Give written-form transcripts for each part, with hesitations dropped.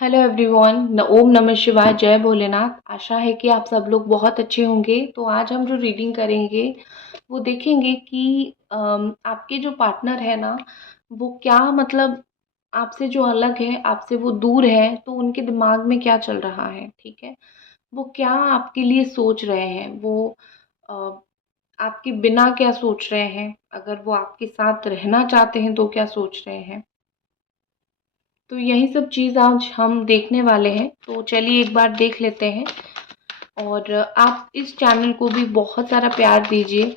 Hello everyone, ओम नमः शिवाय, जय भोलेनाथ। आशा है कि आप सब लोग बहुत अच्छे होंगे। तो आज हम जो रीडिंग करेंगे वो देखेंगे कि आपके जो पार्टनर है ना, वो क्या मतलब आपसे जो अलग है, आपसे वो दूर है, तो उनके दिमाग में क्या चल रहा है, ठीक है। वो क्या आपके लिए सोच रहे हैं, वो अ, आपके बिना क्या सोच रहे हैं, अगर वो आपके साथ रहना चाहते हैं तो क्या सोच रहे हैं। तो यही सब चीज़ आज हम देखने वाले हैं। तो चलिए एक बार देख लेते हैं। और आप इस चैनल को भी बहुत सारा प्यार दीजिए,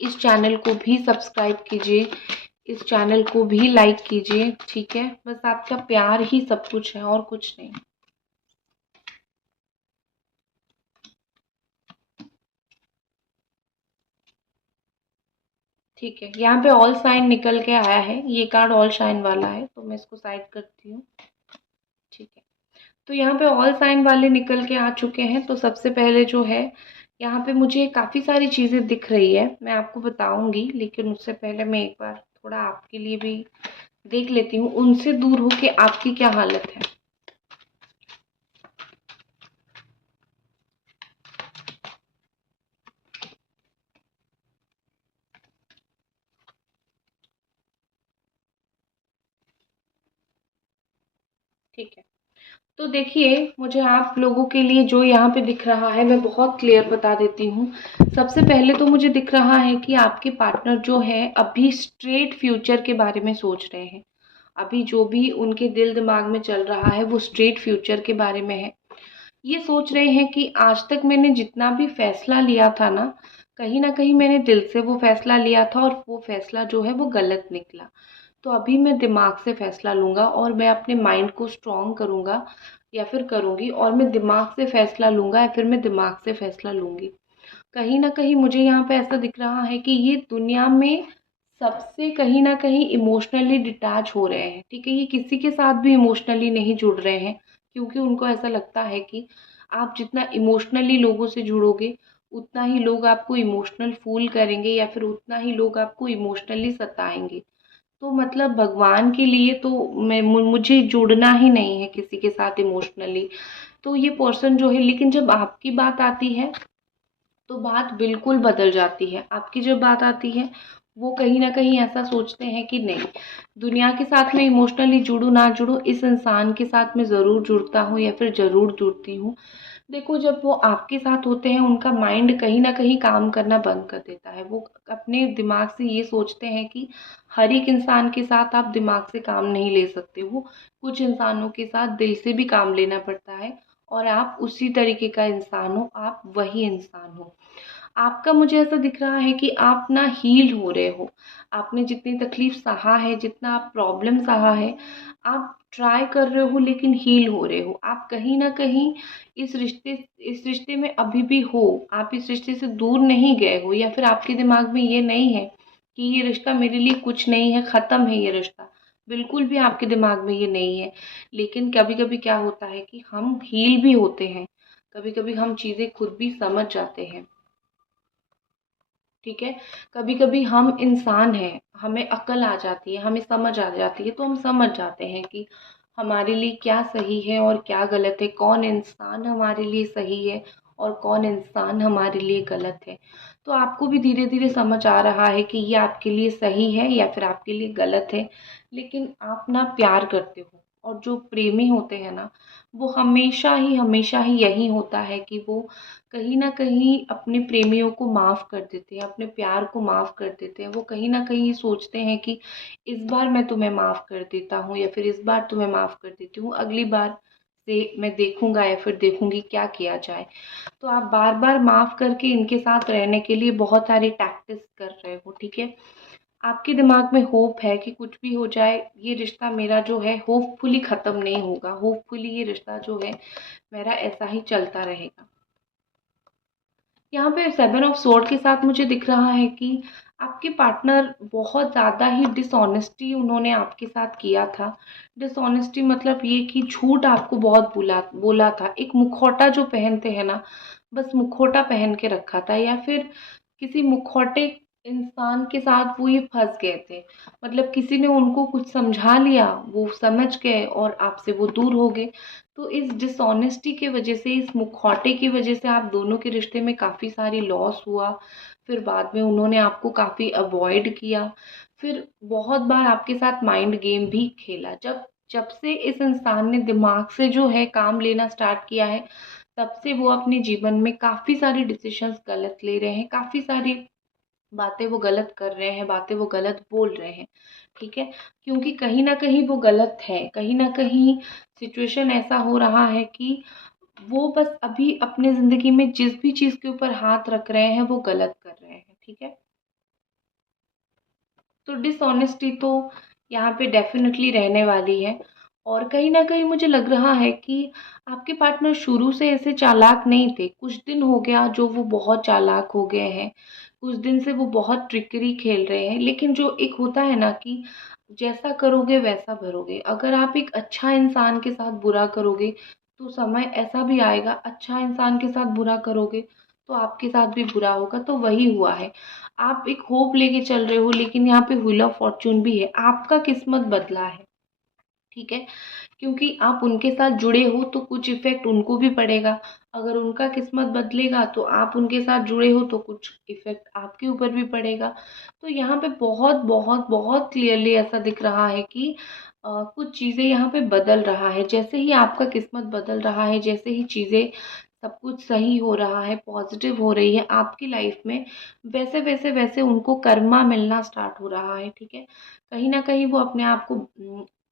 इस चैनल को भी सब्सक्राइब कीजिए, इस चैनल को भी लाइक कीजिए, ठीक है। बस आपका प्यार ही सब कुछ है और कुछ नहीं। ठीक है, यहाँ पे ऑल साइन निकल के आया है। ये कार्ड ऑल साइन वाला है, तो मैं इसको साइड करती हूँ। ठीक है, तो यहाँ पे ऑल साइन वाले निकल के आ चुके हैं। तो सबसे पहले जो है, यहाँ पे मुझे काफ़ी सारी चीज़ें दिख रही है, मैं आपको बताऊंगी, लेकिन उससे पहले मैं एक बार थोड़ा आपके लिए भी देख लेती हूँ उनसे दूर होके आपकी क्या हालत है। ठीक है, तो देखिए, मुझे आप लोगों के लिए जो यहाँ पे दिख रहा है मैं बहुत क्लियर बता देती हूँ। सबसे पहले तो मुझे दिख रहा है कि आपके पार्टनर जो है अभी स्ट्रेट फ्यूचर के बारे में सोच रहे हैं। अभी जो भी उनके दिल दिमाग में चल रहा है वो स्ट्रेट फ्यूचर के बारे में है। ये सोच रहे हैं कि आज तक मैंने जितना भी फैसला लिया था ना कहीं मैंने दिल से वो फैसला लिया था और वो फैसला जो है वो गलत निकला। तो अभी मैं दिमाग से फैसला लूँगा और मैं अपने माइंड को स्ट्रॉन्ग करूँगा या फिर करूँगी, और मैं दिमाग से फैसला लूँगा या फिर मैं दिमाग से फैसला लूँगी। कहीं न कहीं मुझे यहाँ पे ऐसा दिख रहा है कि ये दुनिया में सबसे कहीं न कहीं इमोशनली डिटैच हो रहे हैं, ठीक है? ये किसी के साथ भी इमोशनली नहीं जुड़ रहे हैं, क्योंकि उनको ऐसा लगता है कि आप जितना इमोशनली लोगों से जुड़ोगे, उतना ही लोग आपको इमोशनल फ़ूल करेंगे या फिर उतना ही लोग आपको इमोशनली सताएँगे। तो मतलब भगवान के लिए तो मुझे जुड़ना ही नहीं है किसी के साथ इमोशनली। तो ये पर्सन जो है, लेकिन जब आपकी बात आती है तो बात बिल्कुल बदल जाती है। आपकी जब बात आती है, वो कहीं न कहीं ऐसा सोचते हैं कि नहीं, दुनिया के साथ मैं इमोशनली जुड़ूँ ना जुड़ूँ, इस इंसान के साथ मैं ज़रूर जुड़ता हूँ या फिर ज़रूर जुड़ती हूँ। देखो, जब वो आपके साथ होते हैं, उनका माइंड कहीं न कहीं काम करना बंद कर देता है। वो अपने दिमाग से ये सोचते हैं कि हर एक इंसान के साथ आप दिमाग से काम नहीं ले सकते हो। कुछ इंसानों के साथ दिल से भी काम लेना पड़ता है, और आप उसी तरीके का इंसान हो, आप वही इंसान हो। आपका मुझे ऐसा दिख रहा है कि आप ना हील हो रहे हो। आपने जितनी तकलीफ सहा है, जितना आप प्रॉब्लम सहा है, आप ट्राई कर रहे हो लेकिन हील हो रहे हो। आप कहीं न कहीं इस रिश्ते इस रिश्ते में अभी भी हो। आप इस रिश्ते से दूर नहीं गए हो, या फिर आपके दिमाग में ये नहीं है कि ये रिश्ता मेरे लिए कुछ नहीं है, ख़त्म है ये रिश्ता। बिल्कुल भी आपके दिमाग में ये नहीं है। लेकिन कभी-कभी क्या होता है कि हम हील भी होते हैं। कभी-कभी हम चीज़ें खुद भी समझ जाते हैं। ठीक है, कभी कभी हम इंसान हैं, हमें अकल आ जाती है, हमें समझ आ जाती है, तो हम समझ जाते हैं कि हमारे लिए क्या सही है और क्या गलत है, कौन इंसान हमारे लिए सही है और कौन इंसान हमारे लिए गलत है। तो आपको भी धीरे धीरे समझ आ रहा है कि ये आपके लिए सही है या फिर आपके लिए गलत है। लेकिन आप ना प्यार करते हो, और जो प्रेमी होते हैं ना, वो हमेशा ही यही होता है कि वो कहीं न कहीं अपने प्रेमियों को माफ़ कर देते हैं, अपने प्यार को माफ़ कर देते हैं। वो कहीं न कहीं ये सोचते हैं कि इस बार मैं तुम्हें माफ़ कर देता हूँ या फिर इस बार तुम्हें माफ़ कर देती हूँ, अगली बार से मैं देखूँगा या फिर देखूँगी क्या किया जाए। तो आप बार-बार माफ़ करके इनके साथ रहने के लिए बहुत सारी टैक्टिक्स कर रहे हो, ठीक है? आपके दिमाग में होप है कि कुछ भी हो जाए, ये रिश्ता मेरा जो है होपफुली ख़त्म नहीं होगा, होपफुली ये रिश्ता जो है मेरा ऐसा ही चलता रहेगा। यहाँ पे सेवन ऑफ स्वॉर्ड के साथ मुझे दिख रहा है कि आपके पार्टनर बहुत ज़्यादा ही डिसऑनेस्टी उन्होंने आपके साथ किया था। डिसऑनेस्टी मतलब ये कि झूठ आपको बहुत बोला बोला था। एक मुखौटा जो पहनते हैं ना, बस मुखौटा पहन के रखा था, या फिर किसी मुखौटे इंसान के साथ वो ये फँस गए थे। मतलब किसी ने उनको कुछ समझा लिया, वो समझ गए और आपसे वो दूर हो गए। तो इस डिसऑनेस्टी की वज़ह से, इस मुखौटे की वज़ह से आप दोनों के रिश्ते में काफ़ी सारी लॉस हुआ। फिर बाद में उन्होंने आपको काफ़ी अवॉइड किया। फिर बहुत बार आपके साथ माइंड गेम भी खेला। जब जब से इस इंसान ने दिमाग से जो है काम लेना स्टार्ट किया है, तब से वो अपने जीवन में काफ़ी सारी डिसीज़न्स गलत ले रहे हैं, काफ़ी सारी बातें वो गलत कर रहे हैं, बातें वो गलत बोल रहे हैं, ठीक है? क्योंकि कहीं न कहीं वो गलत है, कहीं न कहीं सिचुएशन ऐसा हो रहा है कि वो बस अभी अपनी ज़िंदगी में जिस भी चीज़ के ऊपर हाथ रख रहे हैं, वो गलत कर रहे हैं, ठीक है? तो डिसऑनेस्टी तो यहाँ पे डेफ़िनेटली रहने वाली है और कहीं न कहीं मुझे लग रहा है कि आपके पार्टनर शुरू से ऐसे चालाक नहीं थे। कुछ दिन हो गया जो वो बहुत चालाक हो गए हैं, कुछ दिन से वो बहुत ट्रिकरी खेल रहे हैं। लेकिन जो एक होता है ना कि जैसा करोगे वैसा भरोगे। अगर आप एक अच्छा इंसान के साथ बुरा करोगे, तो समय ऐसा भी आएगा, अच्छा इंसान के साथ बुरा करोगे, तो आपके साथ भी बुरा होगा। तो वही हुआ है। आप एक होप लेके चल रहे हो, लेकिन यहाँ पे व्हील ऑफ फॉर्च्यून भी है, आपका किस्मत बदला है, ठीक है? क्योंकि आप उनके साथ जुड़े हो तो कुछ इफ़ेक्ट उनको भी पड़ेगा, अगर उनका किस्मत बदलेगा तो आप उनके साथ जुड़े हो तो कुछ इफ़ेक्ट आपके ऊपर भी पड़ेगा। तो यहाँ पे बहुत, बहुत, बहुत क्लियरली ऐसा दिख रहा है कि कुछ चीज़ें यहाँ पे बदल रहा है। जैसे ही आपका किस्मत बदल रहा है, जैसे ही चीज़ें सब कुछ सही हो रहा है, पॉज़िटिव हो रही है आपकी लाइफ़ में, वैसे उनको कर्मा मिलना स्टार्ट हो रहा है, ठीक है? कहीं न कहीं वो अपने आप को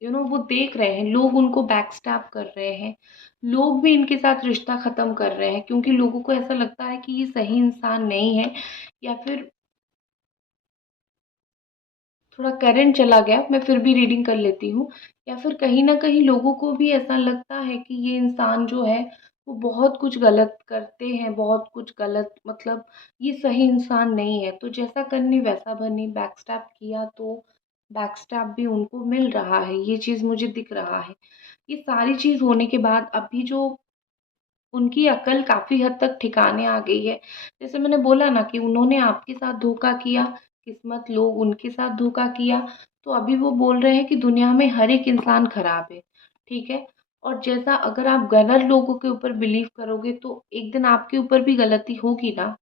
वो देख रहे हैं, लोग उनको बैकस्टैब कर रहे हैं, लोग भी इनके साथ रिश्ता ख़त्म कर रहे हैं क्योंकि लोगों को ऐसा लगता है कि ये सही इंसान नहीं है या फिर थोड़ा करंट चला गया, मैं फिर भी रीडिंग कर लेती हूँ। या फिर कहीं न कहीं लोगों को भी ऐसा लगता है कि ये इंसान जो है, वो बहुत कुछ गलत करते हैं, बहुत कुछ गलत मतलब ये सही इंसान नहीं है। तो जैसा करनी वैसा भरनी, बैकस्टैब किया तो बैकस्टैब भी उनको मिल रहा है, ये चीज़ मुझे दिख रहा है। ये सारी चीज़ होने के बाद अभी जो उनकी अक्ल काफ़ी हद तक ठिकाने आ गई है। जैसे मैंने बोला ना कि उन्होंने आपके साथ धोखा किया, किस्मत लोग उनके साथ धोखा किया, तो अभी वो बोल रहे हैं कि दुनिया में हर एक इंसान खराब है, ठीक है? और जैसा अगर आप गलत लोगों के ऊपर बिलीव करोगे तो एक दिन आपके ऊपर भी गलती होगी ना।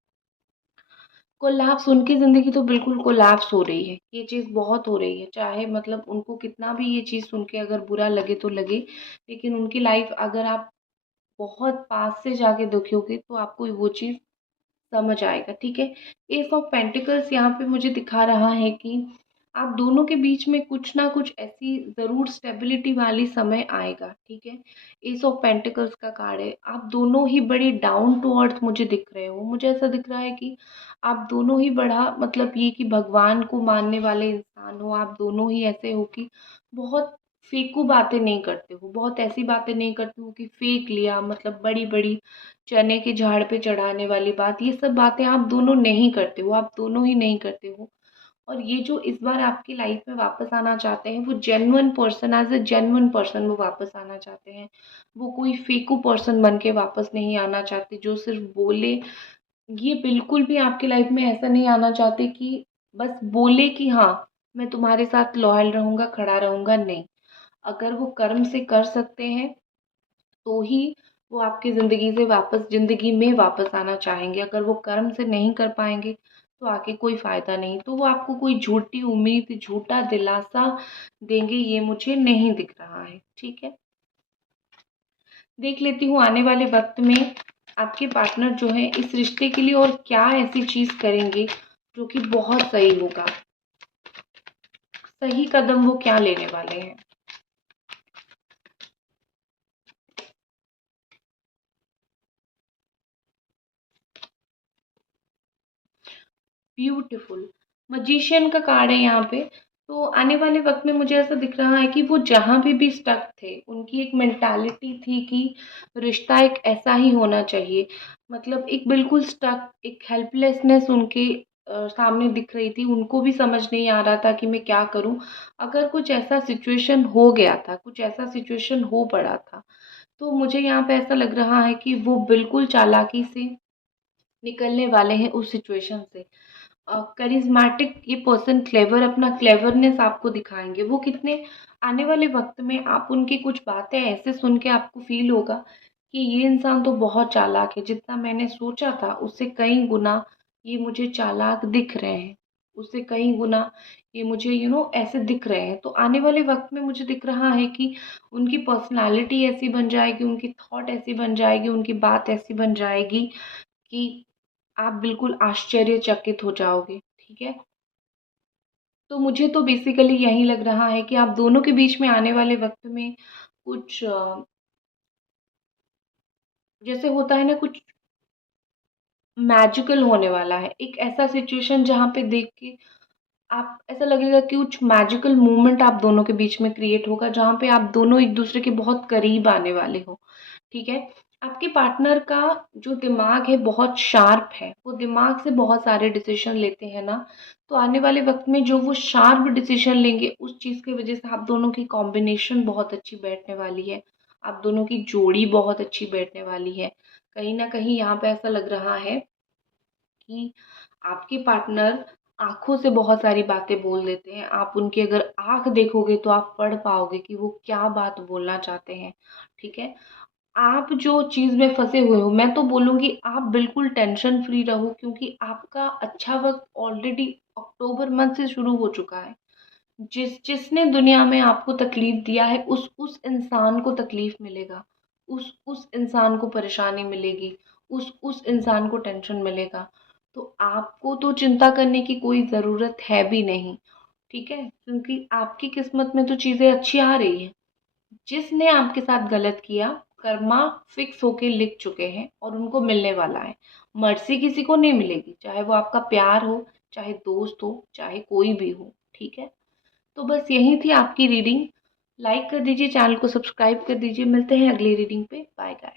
कोलैप्स उनकी ज़िंदगी तो बिल्कुल कोलैप्स हो रही है, ये चीज़ बहुत हो रही है। चाहे मतलब उनको कितना भी ये चीज़ सुन के अगर बुरा लगे तो लगे, लेकिन उनकी लाइफ़ अगर आप बहुत पास से जाके देखोगे तो आपको वो चीज़ समझ आएगा, ठीक है? एस ऑफ पेंटिकल्स यहाँ पे मुझे दिखा रहा है कि आप दोनों के बीच में कुछ ना कुछ ऐसी ज़रूर स्टेबिलिटी वाली समय आएगा, ठीक है? एस ऑफ पेंटिकल्स का कार्ड है, आप दोनों ही बड़े डाउन टू अर्थ मुझे दिख रहे हो। मुझे ऐसा दिख रहा है कि आप दोनों ही बड़ा मतलब ये कि भगवान को मानने वाले इंसान हो, आप दोनों ही ऐसे हो कि बहुत फ़ेकू बातें नहीं करते हो, बहुत ऐसी बातें नहीं करते हो कि फ़ेक लिया मतलब बड़ी-बड़ी चने के झाड़ पे चढ़ाने वाली बात, ये सब बातें आप दोनों नहीं करते हो, आप दोनों ही नहीं करते हो। और ये जो इस बार आपकी लाइफ में वापस आना चाहते हैं, वो genuine person as a genuine person वो वापस आना चाहते हैं। वो कोई फ़ेकू पर्सन बन के वापस नहीं आना चाहते, जो सिर्फ़ बोले। ये बिल्कुल भी आपकी लाइफ में ऐसा नहीं आना चाहते कि बस बोले कि हाँ, मैं तुम्हारे साथ लॉयल रहूँगा, खड़ा रहूँगा, नहीं। अगर वो कर्म से कर सकते हैं तो ही वो आपकी ज़िंदगी में वापस आना चाहेंगे। अगर वो कर्म से नहीं कर पाएँगे, तो आगे कोई फ़ायदा नहीं। तो वो आपको कोई झूठी उम्मीद, झूठा दिलासा देंगे, ये मुझे नहीं दिख रहा है, ठीक है? देख लेती हूँ आने वाले वक़्त में आपके पार्टनर जो हैं इस रिश्ते के लिए और क्या ऐसी चीज़ करेंगे, जो कि बहुत सही होगा। सही कदम वो क्या लेने वाले हैं? ब्यूटीफुल। मैजिशियन का कार्ड है यहाँ पे। तो आने वाले वक़्त में मुझे ऐसा दिख रहा है कि वो जहाँ पे भी स्टक थे, उनकी एक मेंटालिटी थी कि रिश्ता एक ऐसा ही होना चाहिए। मतलब एक बिल्कुल स्टक, एक हेल्पलेसनेस उनके सामने दिख रही थी। उनको भी समझ नहीं आ रहा था कि मैं क्या करूँ? अगर कुछ ऐसा सिचुएशन हो गया था, कुछ ऐसा सिचुएशन हो पड़ा था, तो मुझे यहाँ पे ऐसा लग रहा है कि वो बिल्कुल चालाकी से निकलने वाले हैं उस सिचुएशन से। करिश्मेटिक ये पर्सन क्लेवर अपना क्लेवरनेस आपको दिखाएंगे। वो कितने आने वाले वक्त में आप उनकी कुछ बातें ऐसे सुन के आपको फील होगा कि ये इंसान तो बहुत चालाक है, जितना मैंने सोचा था उससे कई गुना ये मुझे चालाक दिख रहे हैं, उससे कई गुना ये मुझे ऐसे दिख रहे हैं। तो आने वाले वक्त में मुझे दिख रहा है कि उनकी पर्सनालिटी ऐसी बन जाएगी, उनकी थॉट ऐसी बन जाएगी, उनकी बात ऐसी बन जाएगी कि आप बिल्कुल आश्चर्यचकित हो जाओगे। ठीक है, तो मुझे तो बेसिकली यही लग रहा है कि आप दोनों के बीच में आने वाले वक्त में कुछ जैसे होता है ना, कुछ मैजिकल होने वाला है। एक ऐसा सिचुएशन जहाँ पे देख के आप ऐसा लगेगा कि कुछ मैजिकल मोमेंट आप दोनों के बीच में क्रिएट होगा, जहाँ पे आप दोनों एक दूसरे के बहुत करीब आने वाले हो। ठीक है, आपके पार्टनर का जो दिमाग है बहुत शार्प है, वो दिमाग से बहुत सारे डिसीजन लेते हैं ना। तो आने वाले वक्त में जो वो शार्प डिसीजन लेंगे, उस चीज़ की वजह से आप दोनों की कॉम्बिनेशन बहुत अच्छी बैठने वाली है, आप दोनों की जोड़ी बहुत अच्छी बैठने वाली है। कहीं ना कहीं यहाँ पे ऐसा लग रहा है कि आपके पार्टनर आँखों से बहुत सारी बातें बोल देते हैं। आप उनकी अगर आँख देखोगे तो आप पढ़ पाओगे कि वो क्या बात बोलना चाहते हैं। ठीक है? आप जो चीज़ में फँसे हुए हो, मैं तो बोलूँगी आप बिल्कुल टेंशन फ्री रहो, क्योंकि आपका अच्छा वक़्त ऑलरेडी अक्टूबर मंथ से शुरू हो चुका है। जिसने दुनिया में आपको तकलीफ़ दिया है, उस इंसान को तकलीफ़ मिलेगा। उस इंसान को परेशानी मिलेगी, उस इंसान को टेंशन मिलेगा। तो आपको तो चिंता करने की कोई ज़रूरत है भी नहीं, ठीक है? क्योंकि आपकी किस्मत में तो चीज़ें अच्छी आ रही हैं। जिसने आपके साथ गलत किया, कर्मा फिक्स होके लिख चुके हैं और उनको मिलने वाला है। मर्सी किसी को नहीं मिलेगी, चाहे वो आपका प्यार हो, चाहे दोस्त हो, चाहे कोई भी हो, ठीक है? तो बस यही थी आपकी रीडिंग। लाइक कर दीजिए, चैनल को सब्सक्राइब कर दीजिए। मिलते हैं अगली रीडिंग पे। Bye guys.